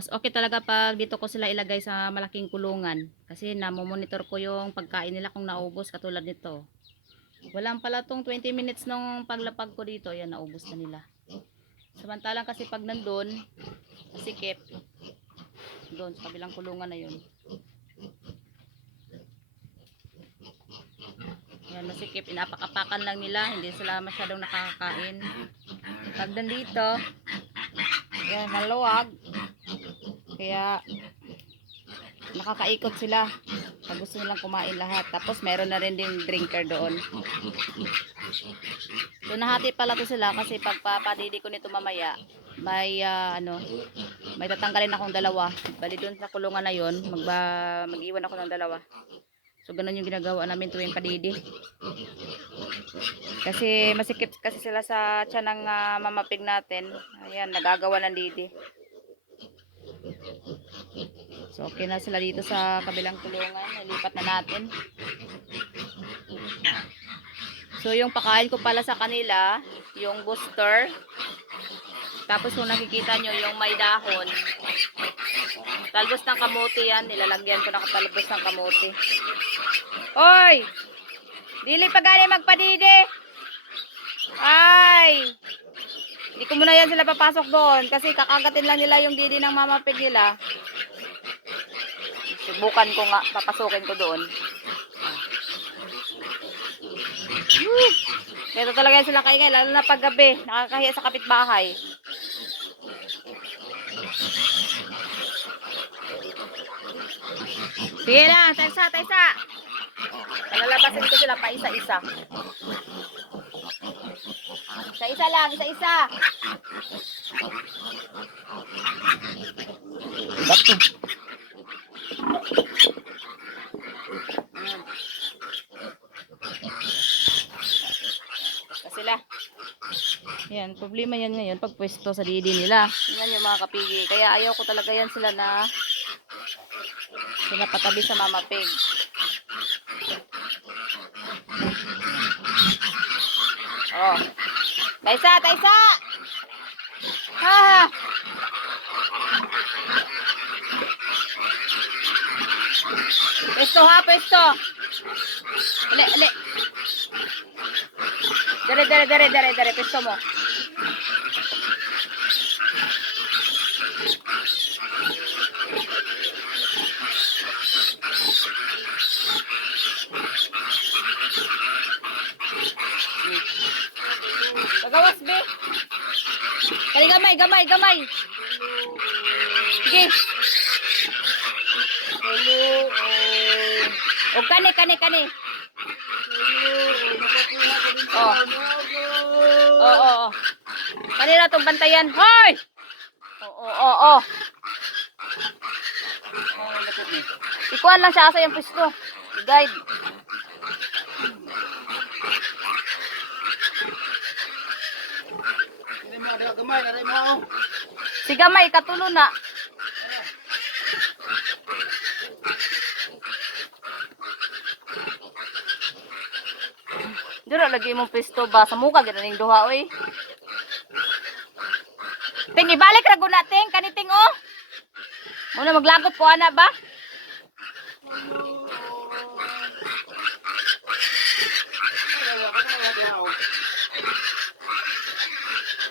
Mas okay talaga pag dito ko sila ilagay sa malaking kulungan. Kasi namomonitor ko yung pagkain nila kung naubos katulad nito. Walang pala tong 20 minutes nung paglapag ko dito. Yan, naubos na nila. Samantalang kasi pag nandun, masikip. Doon sa kabilang kulungan na yun. Yan, masikip. Inapak-apakan lang nila. Hindi sila masyadong nakakakain. Pag nandito, yan, maluwag. Kaya nakakaikot sila pag gusto nilang kumain lahat. Tapos meron na rin din drinker doon. So nahati pala to sila kasi pag papadidi ko nito mamaya, may may tatanggalin akong dalawa. Bali doon sa kulungan na yon, mag-iwan ako ng dalawa. So ganun yung ginagawa namin tuwing padidi. Kasi masikip kasi sila sa tiyan ng mamapig natin. Ayan, nagagawa ng didi. So okay na sila dito sa kabilang kulungan. Nilipat na natin. So yung pakain ko pala sa kanila, yung booster. Tapos kung nakikita nyo yung may dahon, talbos ng kamote yan. Nilalagyan ko na talbos ng kamote. Hoy! Dili pa gani magpadidi. Ay! Hindi ko muna yan sila papasok doon kasi kakagatin lang nila yung didi ng mamapig nila. Subukan ko nga, papasukin ko doon. Dito talaga sila kaingay, lalo na pag gabi. Nakakahiya sa kapitbahay. Sige na, taysa. Palalabasin ko sila pa isa-isa. Isa-isa lang, isa-isa. Bato. Sila. Yan, problema yan ngayon pag pwesto sa didi nila. Yan yung mga kapigi. Kaya ayaw ko talaga yan sila na patabi sa mama pig. Oh. Taysa! Ha! Pwesto. Ali. Dere, pwesto mo. Pagawas, be. Kali gamay. Sige. O kani. Oh. Oo. Kanina tong bantayan. Hoy! Oo. Ikuan lang siya asa yung pwesto. I-guide. Si gamay katulo na. Dira lagi mong pwesto ba sa muka gid ning duha oy. Ting ibalik ra gud nating kaniting oh. Muna maglagot po ana ba?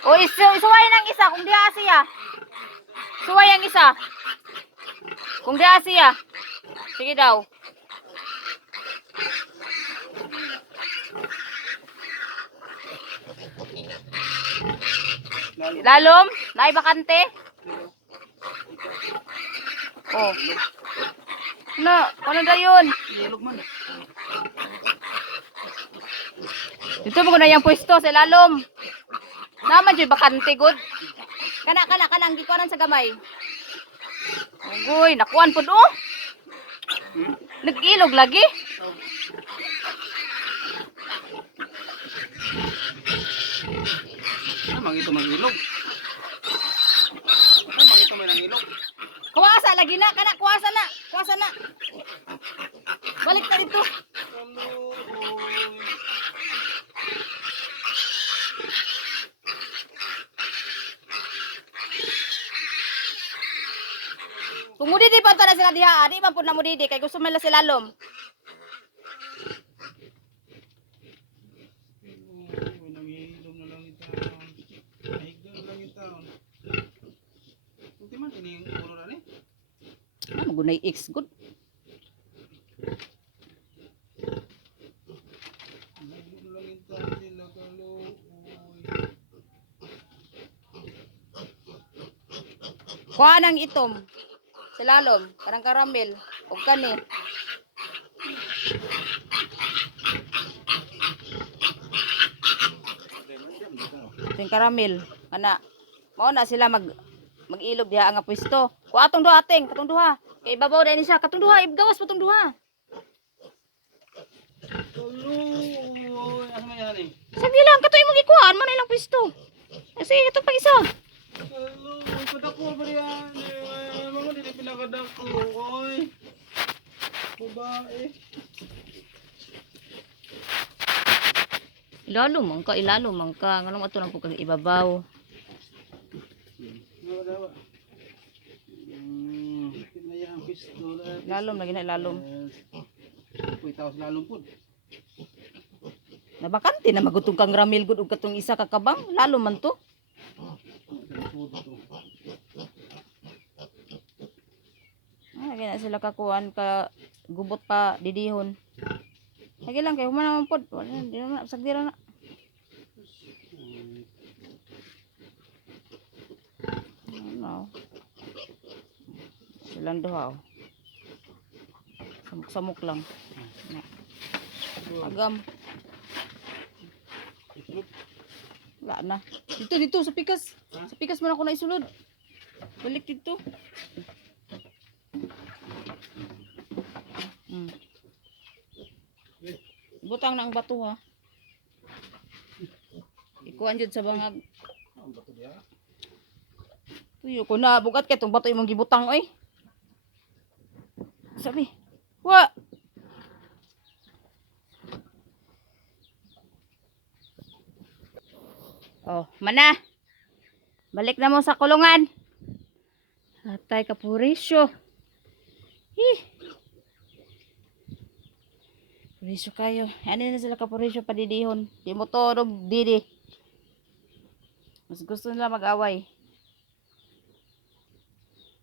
O isuway ng isa kung diha siya. Suway ang isa. Kung diha siya. Sige daw. Lalom, naay bakante. Oh. Ano dayon? Dito mo na yung pwesto sa lalom. Naman dyan bakante good. Kanang gikuanan sa gamay. Ugoy, nakuan po do. Nag-ilog lagi. Mangito mangilog. Mangito may nangilog. Kuwasa lagi na, kuwasa na. Balik na dito. Kung mudidi pa na sila diha, di man pud na mudidi kay gusto man sila lom. Nangihilom na lang itaon. Nahigda na lang itaon. Kunti man kini yung ulo na ni. Ah, magunay X good. Nahigda na lang itaon sila kaluoy. Kuha nang itom. Silalom, karang karamel, ug kani. Ting karamel, ana. Mao na sila mag-ilog diha nga pwesto. Kuha atong duha ating, katong duha. Kay ibabaw dai ni siya, katong duha, ibgawas patong duha. Kaluoy. Ano man yan eh? Sabi lang kato imong ikuan man ilang pwesto. Kasi ito pa isa. Kaluoy. Padako ba yan? Mga dili pinakadako. Oy. Babae. Ilalo man ka, ilalo man ka. Nganong ato nang pugkag ibabaw. Dawa. Pinayang pistol. Ilalom lagi na ilalom. Uy, taos lalong po. Nabakante na magutong kang ramil gud ug katong isa ka kabang, lalo man to. Ah, gina sila kakuan ka gubot pa didihon. Lagi lang kay humana man pod. Wala di na sagdira na. Ano? Silang duha. Oh. Samok-samok lang. Na. Agam. Wala na. Dito sa pikas. Sa pikas man ako na isulod. Balik dito. Butang na ang bato ha. Ikuan jud sa bangag. Tuyo ko na bugat kay tong bato imong gibutang oy. Sabi. Wa. Oh, mana. Balik na mo sa kulungan. Atay ka purisyo. Purisyo kayo. Ano na sila ka purisyo padidihon. Di mo torog didi. Mas gusto nila mag-away.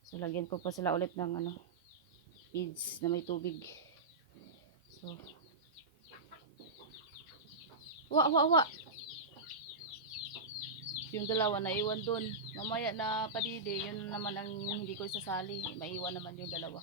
So, lagyan ko pa sila ulit ng ano, feeds na may tubig. So, wa. Yung dalawa na iwan doon. Mamaya na padidi, yun naman ang hindi ko isasali. Maiwan naman yung dalawa.